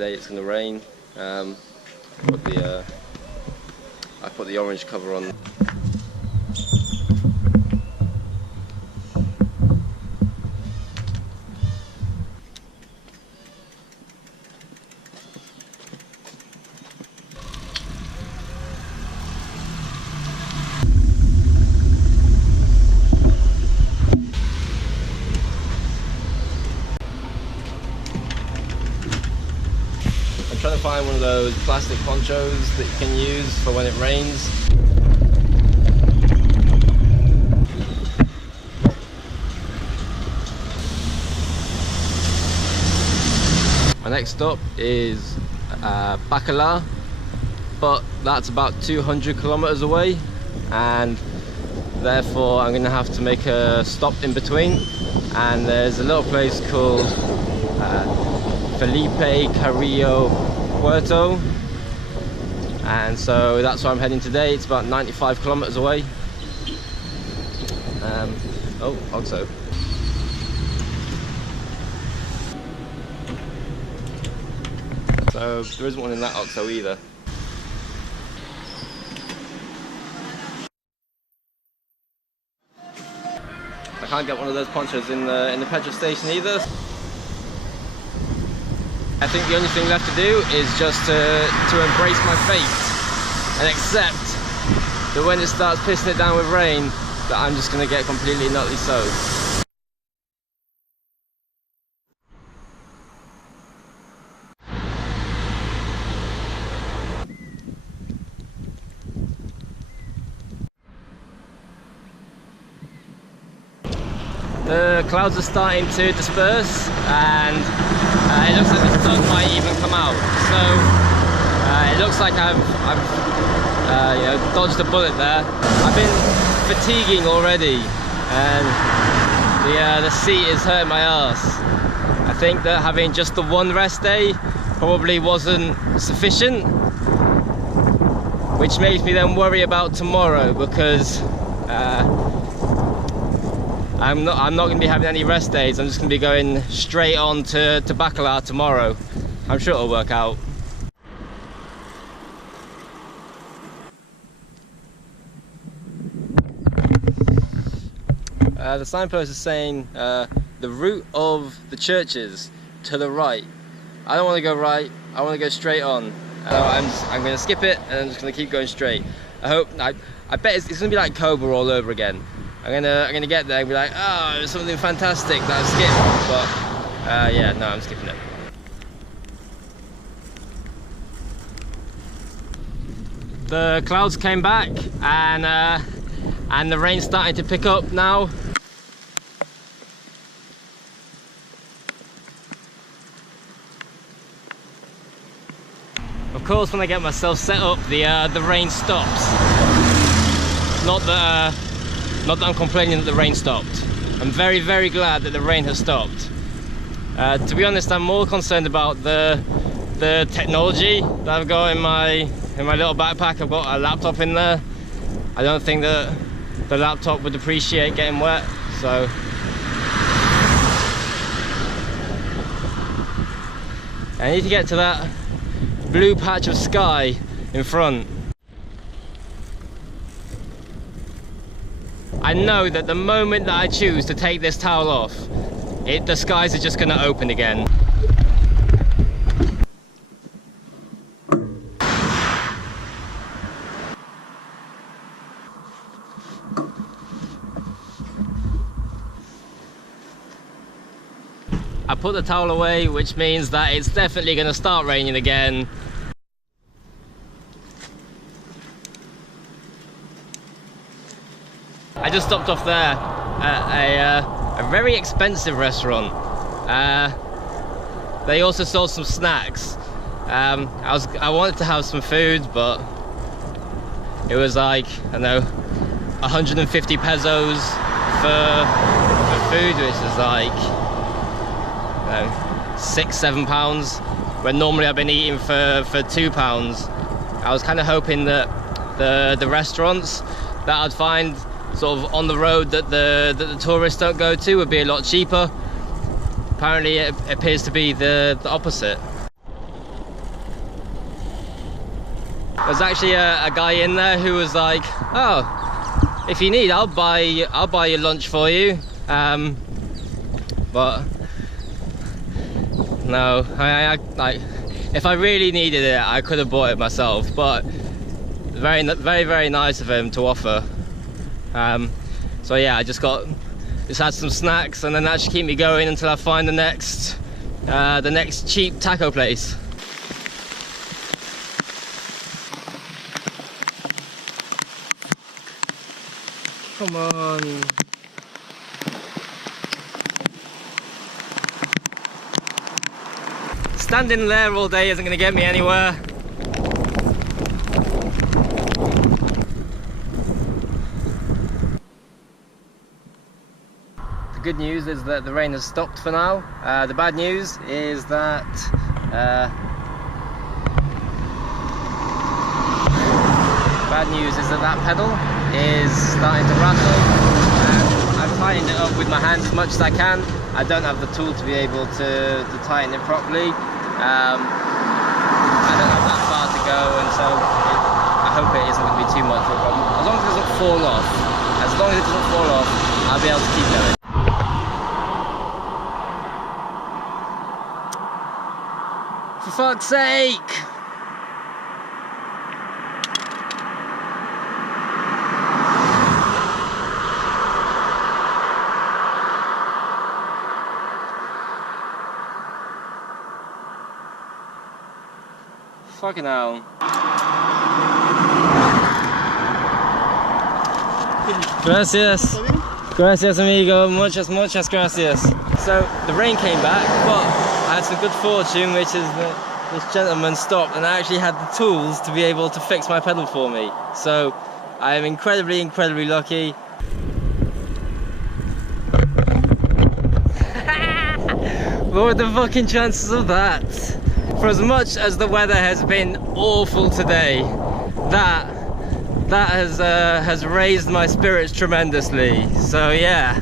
today it's going to rain. I put the orange cover on. I'm trying to find one of those plastic ponchos that you can use for when it rains. My next stop is Bacala, but that's about 200 kilometers away, and therefore I'm going to have to make a stop in between. And there's a little place called Felipe Carrillo Puerto, and so that's where I'm heading today. It's about 95 kilometers away. Oh, OXO. So there isn't one in that OXO either. I can't get one of those ponchos in the petrol station either. I think the only thing left to do is just to embrace my fate and accept that when it starts pissing it down with rain, that I'm just going to get completely and utterly soaked. The clouds are starting to disperse, and it looks like the sun might even come out. So it looks like I've you know, dodged a bullet there. I've been fatiguing already, and the seat is hurting my arse. I think that having just the one rest day probably wasn't sufficient, which makes me then worry about tomorrow, because I'm not going to be having any rest days. I'm just going to be going straight on to Bacala tomorrow. I'm sure it'll work out. The signpost is saying the route of the churches to the right. I don't want to go right, I want to go straight on. I'm going to skip it, and I'm just going to keep going straight. I bet it's going to be like Cobra all over again. I'm gonna get there and be like, oh, there's something fantastic that I skipped, but yeah, no, I'm skipping it. The clouds came back, and the rain's starting to pick up now. Of course, when I get myself set up, the rain stops. Not that I'm complaining that the rain stopped. I'm very, very glad that the rain has stopped. To be honest, I'm more concerned about the technology that I've got in my little backpack. I've got a laptop in there. I don't think that the laptop would appreciate getting wet, so I need to get to that blue patch of sky in front. I know that the moment that I choose to take this towel off, the skies are just going to open again. I put the towel away, which means that it's definitely going to start raining again. I just stopped off there at a very expensive restaurant. They also sold some snacks. I wanted to have some food, but it was like, I don't know, 150 pesos for food, which is like, I don't know, £6–7, when normally I've been eating for £2. I was kind of hoping that the restaurants that I'd find sort of on the road that the tourists don't go to would be a lot cheaper. Apparently it appears to be the opposite. There's actually a guy in there who was like, "Oh, if you need, I'll buy your lunch for you." But no, I like, if I really needed it, I could have bought it myself. But very, very nice of him to offer. So yeah, I just had some snacks, and then that should keep me going until I find the next cheap taco place. Come on. Standing there all day isn't going to get me anywhere. The good news is that the rain has stopped for now. The bad news is that that pedal is starting to rattle, and I've tightened it up with my hands as much as I can. I don't have the tool to be able to tighten it properly. I don't have that far to go, and so I hope it isn't going to be too much of a problem. As long as it doesn't fall off, I'll be able to keep going. For fuck's sake! Fucking hell. Gracias. Gracias, amigo. Muchas gracias. So, the rain came back, but I had some good fortune, which is that this gentleman stopped and actually had the tools to be able to fix my pedal for me. So, I am incredibly lucky. What were the fucking chances of that? For as much as the weather has been awful today, that has raised my spirits tremendously. So yeah,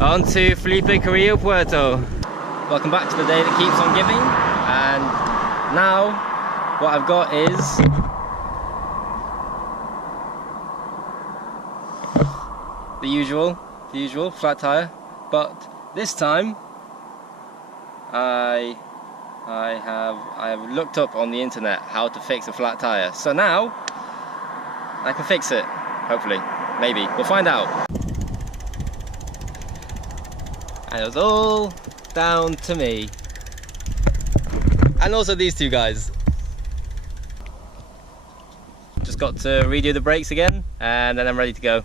on to Felipe Carrillo Puerto. Welcome back to the day that keeps on giving, and now what I've got is the usual flat tire, but this time I have looked up on the internet how to fix a flat tire. So now I can fix it, hopefully, maybe, we'll find out. And it was all down to me. And also these two guys. Just got to redo the brakes again, and then I'm ready to go.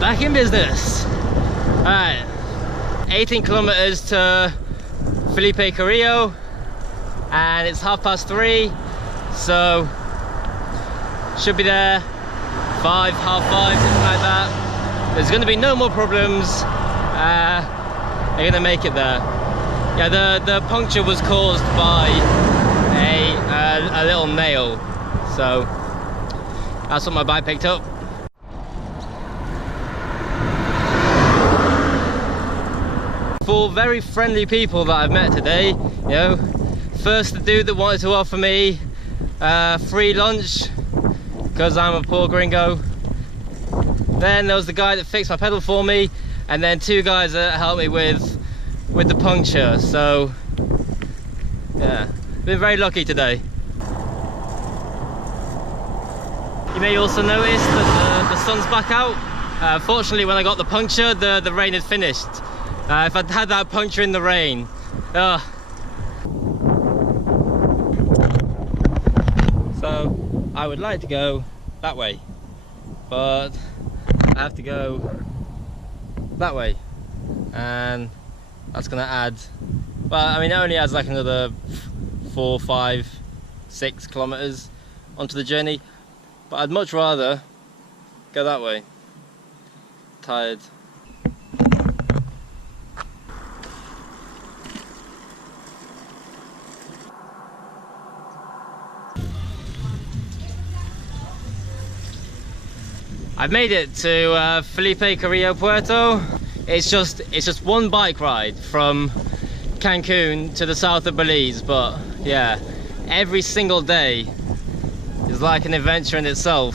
Back in business. Alright, 18 kilometers to Felipe Carrillo, and it's 3:30, so should be there 5, half 5, something like that. There's going to be no more problems. They're going to make it there. Yeah, the puncture was caused by a little nail, so that's what my bike picked up. For very friendly people that I've met today, you know, first the dude that wanted to offer me free lunch because I'm a poor gringo. Then there was the guy that fixed my pedal for me, and then two guys that helped me with the puncture. So yeah, been very lucky today. You may also notice that the sun's back out. Fortunately, when I got the puncture, the rain had finished. If I'd had that puncture in the rain, so I would like to go that way, but I have to go that way, and that's gonna add, well, I mean, it only adds like another 4, 5, 6 kilometers onto the journey, but I'd much rather go that way. Tired. I've made it to Felipe Carrillo Puerto. It's just one bike ride from Cancun to the south of Belize, but yeah, every single day is like an adventure in itself.